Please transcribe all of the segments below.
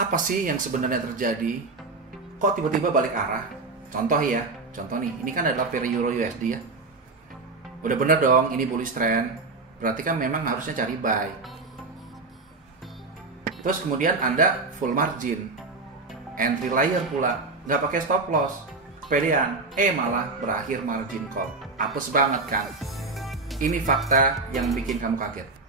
Apa sih yang sebenarnya terjadi? Kok tiba-tiba balik arah? Contoh nih, ini kan adalah pair Euro USD ya. Udah bener dong, ini bullish trend. Berarti kan memang harusnya cari buy. Terus kemudian Anda full margin, entry layer pula, nggak pakai stop loss, kepedean, malah berakhir margin call. Apes banget kan? Ini fakta yang bikin kamu kaget.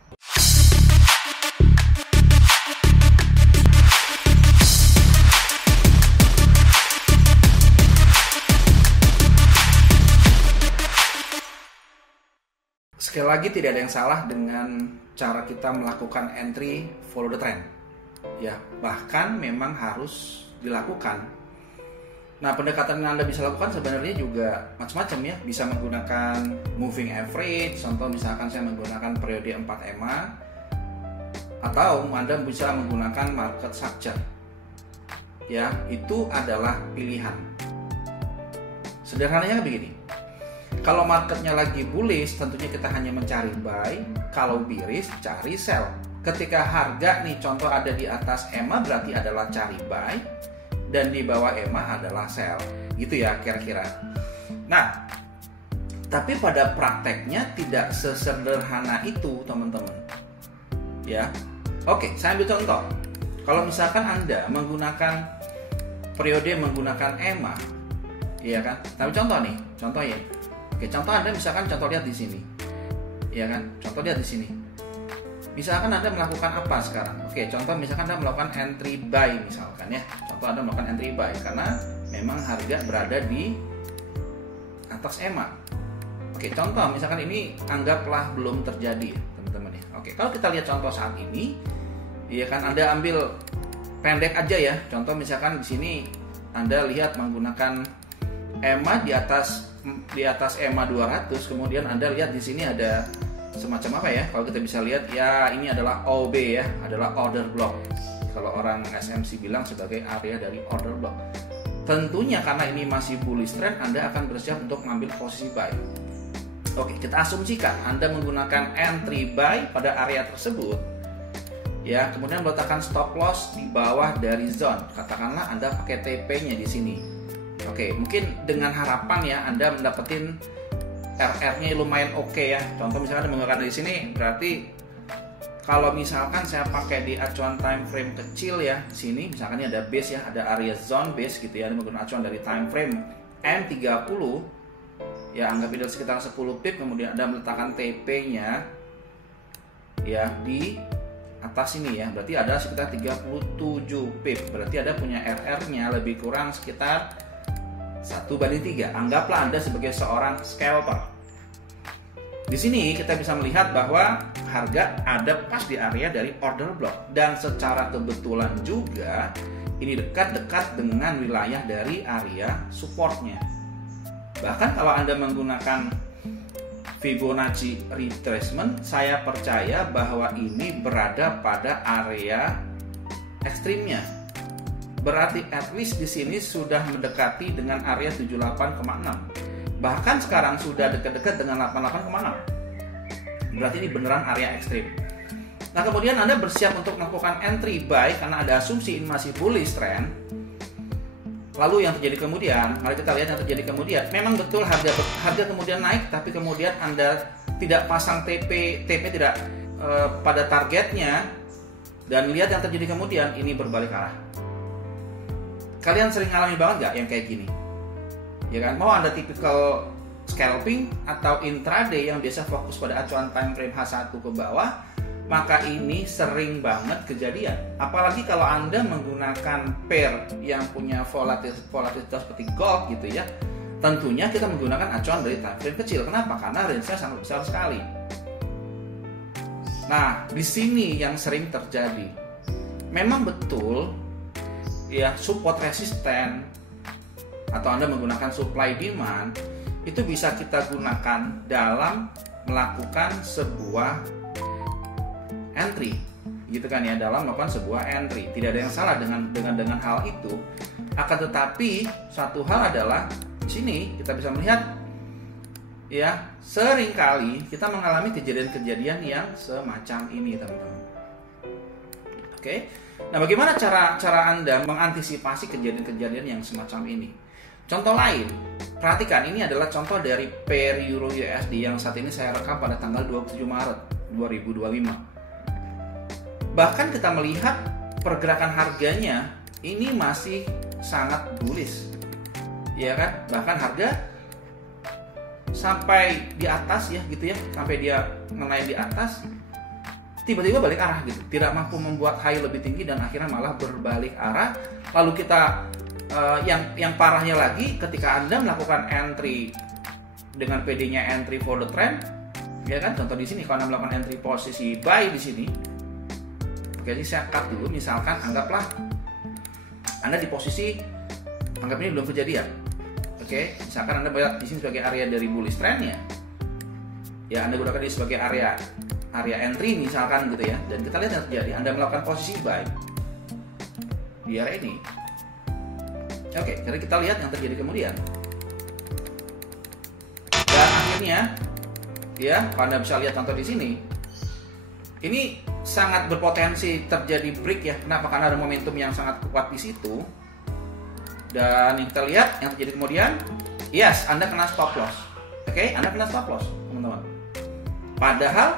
Sekali lagi, tidak ada yang salah dengan cara kita melakukan entry follow the trend. Ya, bahkan memang harus dilakukan. Nah, pendekatan yang Anda bisa lakukan sebenarnya juga macam-macam ya. Bisa menggunakan moving average, contoh misalkan saya menggunakan periode 4 EMA, atau Anda bisa menggunakan market structure. Ya, itu adalah pilihan. Sederhananya begini. Kalau marketnya lagi bullish, tentunya kita hanya mencari buy. Kalau bearish, cari sell. Ketika harga nih contoh ada di atas EMA, berarti adalah cari buy, dan di bawah EMA adalah sell. Gitu ya kira-kira. Nah, tapi pada prakteknya tidak sesederhana itu, teman-teman. Ya. Oke, saya ambil contoh. Kalau misalkan Anda menggunakan periode menggunakan EMA, ya kan? Tapi contoh ya. Oke, contoh Anda misalkan lihat di sini. Ya kan? Contoh lihat di sini. Misalkan Anda melakukan apa sekarang? Oke, contoh misalkan Anda melakukan entry buy misalkan ya. Contoh Anda melakukan entry buy karena memang harga berada di atas EMA. Oke, contoh misalkan ini anggaplah belum terjadi ya, teman-teman ya. Oke, kalau kita lihat contoh saat ini, ya kan Anda ambil pendek aja ya. Contoh misalkan di sini Anda lihat menggunakan EMA di atas EMA 200, kemudian Anda lihat di sini ada semacam apa ya? Kalau kita bisa lihat ya, ini adalah OB ya, adalah order block. Kalau orang SMC bilang sebagai area dari order block. Tentunya karena ini masih bullish trend, Anda akan bersiap untuk mengambil posisi buy. Oke, kita asumsikan Anda menggunakan entry buy pada area tersebut. Ya, kemudian letakkan stop loss di bawah dari zone. Katakanlah Anda pakai TP-nya di sini. Oke, mungkin dengan harapan ya Anda mendapetin RR-nya lumayan oke ya. Contoh misalkan Anda menggunakan di sini, berarti kalau misalkan saya pakai di acuan time frame kecil ya, di sini misalkan ini ada base ya, ada area zone base gitu ya, Anda menggunakan acuan dari time frame M30 ya, anggap ini sekitar 10 pip, kemudian Anda meletakkan TP-nya ya di atas ini ya, berarti ada sekitar 37 pip, berarti Anda punya RR-nya lebih kurang sekitar 1/3. Anggaplah Anda sebagai seorang scalper. Di sini kita bisa melihat bahwa harga ada pas di area dari order block, dan secara kebetulan juga ini dekat-dekat dengan wilayah dari area supportnya. Bahkan kalau Anda menggunakan Fibonacci retracement, saya percaya bahwa ini berada pada area ekstrimnya. Berarti at least di sini sudah mendekati dengan area 78,6. Bahkan sekarang sudah dekat-dekat dengan 88,6. Berarti ini beneran area ekstrim. Nah, kemudian Anda bersiap untuk melakukan entry buy karena ada asumsi ini masih bullish trend. Lalu yang terjadi kemudian, mari kita lihat yang terjadi kemudian. Memang betul harga kemudian naik, tapi kemudian Anda tidak pasang TP tidak pada targetnya, dan lihat yang terjadi kemudian, ini berbalik arah. Kalian sering alami banget nggak yang kayak gini? Ya kan, mau Anda tipikal scalping atau intraday yang biasa fokus pada acuan time frame H1 ke bawah, maka ini sering banget kejadian. Apalagi kalau Anda menggunakan pair yang punya volatilitas seperti gold gitu ya. Tentunya kita menggunakan acuan dari time frame kecil. Kenapa? Karena range-nya sangat besar sekali. Nah, di sini yang sering terjadi. Memang betul ya, support resisten atau Anda menggunakan supply demand itu bisa kita gunakan dalam melakukan sebuah entry, gitu kan ya, dalam melakukan sebuah entry. Tidak ada yang salah dengan hal itu. Akan tetapi satu hal adalah di sini kita bisa melihat ya, seringkali kita mengalami kejadian-kejadian yang semacam ini, teman-teman. Oke. Nah, bagaimana cara Anda mengantisipasi kejadian-kejadian yang semacam ini? Contoh lain, perhatikan, ini adalah contoh dari pair Euro USD yang saat ini saya rekam pada tanggal 27 Maret 2025. Bahkan kita melihat pergerakan harganya ini masih sangat bullish. Ya kan? Bahkan harga sampai di atas ya gitu ya, sampai dia menaik di atas, tiba-tiba balik arah gitu, tidak mampu membuat high lebih tinggi dan akhirnya malah berbalik arah. Lalu kita yang parahnya lagi, ketika Anda melakukan entry dengan PD-nya entry for the trend, ya kan? Contoh di sini kalau Anda melakukan entry posisi buy di sini, oke, ini saya cut dulu. Misalkan anggaplah Anda di posisi, anggap ini belum kejadian, oke? Misalkan Anda bayar di sini sebagai area dari bullish trendnya, ya Anda gunakan ini sebagai area entry misalkan gitu ya, dan kita lihat yang terjadi. Anda melakukan posisi buy di area ini. Oke, jadi kita lihat yang terjadi kemudian. Dan akhirnya, ya, kalau Anda bisa lihat contoh di sini, ini sangat berpotensi terjadi break ya. Kenapa? Karena ada momentum yang sangat kuat di situ. Dan yang kita lihat yang terjadi kemudian, yes, Anda kena stop loss. Oke, Anda kena stop loss, teman-teman. Padahal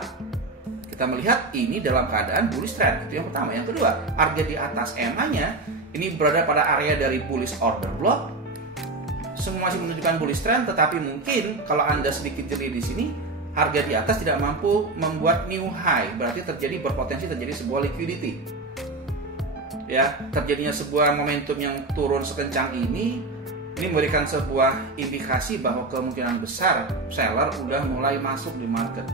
kita melihat ini dalam keadaan bullish trend. Itu yang pertama. Yang kedua, harga di atas EMA-nya ini berada pada area dari bullish order block. Semua masih menunjukkan bullish trend, tetapi mungkin kalau Anda sedikit jeli di sini, harga di atas tidak mampu membuat new high. Berarti berpotensi terjadi sebuah liquidity. Ya, terjadinya sebuah momentum yang turun sekencang ini memberikan sebuah indikasi bahwa kemungkinan besar seller udah mulai masuk di market.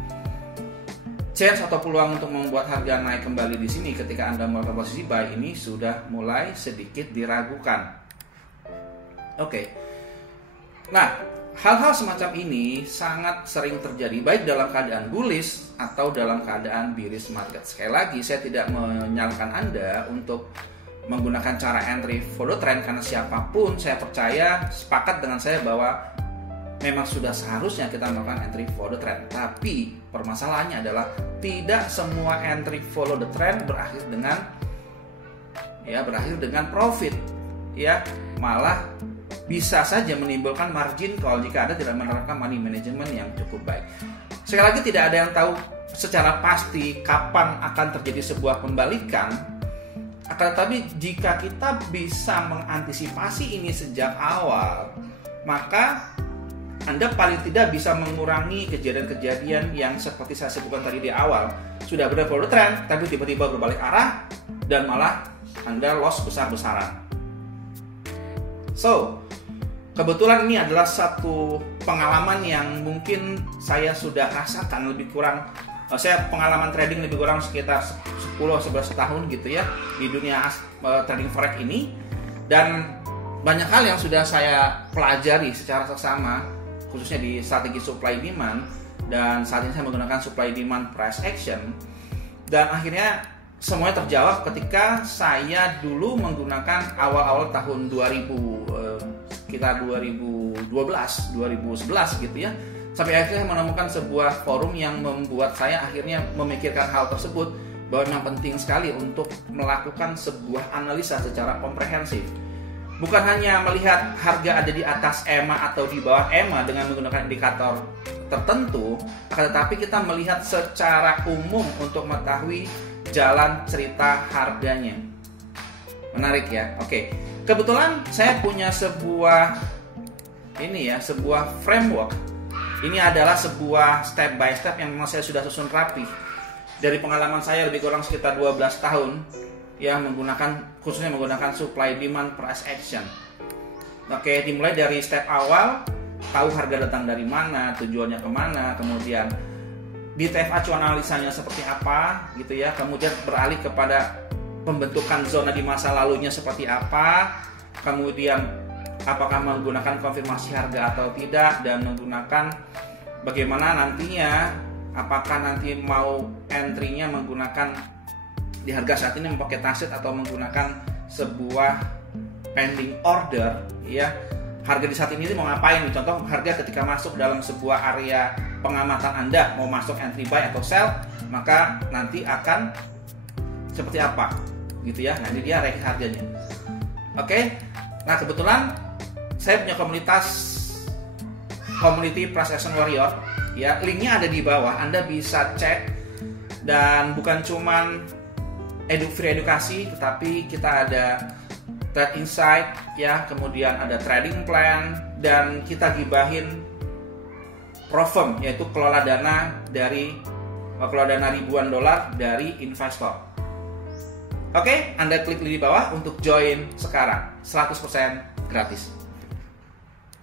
Chance atau peluang untuk membuat harga naik kembali di sini ketika Anda melakukan posisi buy ini sudah mulai sedikit diragukan. Oke. Nah, hal-hal semacam ini sangat sering terjadi baik dalam keadaan bullish atau dalam keadaan bearish market. Sekali lagi, saya tidak menyalahkan Anda untuk menggunakan cara entry follow trend, karena siapapun saya percaya sepakat dengan saya bahwa memang sudah seharusnya kita melakukan entry follow the trend. Tapi permasalahannya adalah tidak semua entry follow the trend berakhir dengan profit. Ya, malah bisa saja menimbulkan margin call jika Anda tidak menerapkan money management yang cukup baik. Sekali lagi, tidak ada yang tahu secara pasti kapan akan terjadi sebuah pembalikan. Akan tetapi jika kita bisa mengantisipasi ini sejak awal, maka Anda paling tidak bisa mengurangi kejadian-kejadian yang seperti saya sebutkan tadi di awal. Sudah berada follow trend, tapi tiba-tiba berbalik arah dan malah Anda loss besar-besaran. So, kebetulan ini adalah satu pengalaman yang mungkin saya sudah rasakan lebih kurang. Saya pengalaman trading lebih kurang sekitar 10-11 tahun gitu ya di dunia trading forex ini. Dan banyak hal yang sudah saya pelajari secara seksama, khususnya di strategi supply demand, dan saat ini saya menggunakan supply demand price action. Dan akhirnya semuanya terjawab ketika saya dulu menggunakan awal-awal tahun 2000, sekitar 2012-2011 gitu ya. Sampai akhirnya saya menemukan sebuah forum yang membuat saya akhirnya memikirkan hal tersebut, bahwa memang penting sekali untuk melakukan sebuah analisa secara komprehensif. Bukan hanya melihat harga ada di atas EMA atau di bawah EMA dengan menggunakan indikator tertentu, akan tetapi kita melihat secara umum untuk mengetahui jalan cerita harganya. Menarik ya. Oke. Kebetulan saya punya sebuah framework. Ini adalah sebuah step by step yang memang saya sudah susun rapi. Dari pengalaman saya lebih kurang sekitar 12 tahun ya, khususnya menggunakan supply demand price action. Oke, dimulai dari step awal, tahu harga datang dari mana, tujuannya kemana, kemudian di TFA acuan analisanya seperti apa gitu ya, kemudian beralih kepada pembentukan zona di masa lalunya seperti apa, kemudian apakah menggunakan konfirmasi harga atau tidak, dan menggunakan bagaimana nantinya, apakah nanti mau entry-nya menggunakan di harga saat ini memakai target atau menggunakan sebuah pending order ya. Harga di saat ini mau ngapain nih? Contoh harga ketika masuk dalam sebuah area pengamatan Anda, mau masuk entry buy atau sell, maka nanti akan seperti apa gitu ya. Nah, ini dia ranking harganya. Oke. Nah, kebetulan saya punya komunitas Community Price Action Warrior ya. Linknya ada di bawah. Anda bisa cek, dan bukan cuman free edukasi, tetapi kita ada trade insight ya, kemudian ada trading plan, dan kita gibahin Profirm, yaitu kelola dana ribuan dolar dari investor. Oke, Anda klik link di bawah untuk join sekarang, 100% gratis.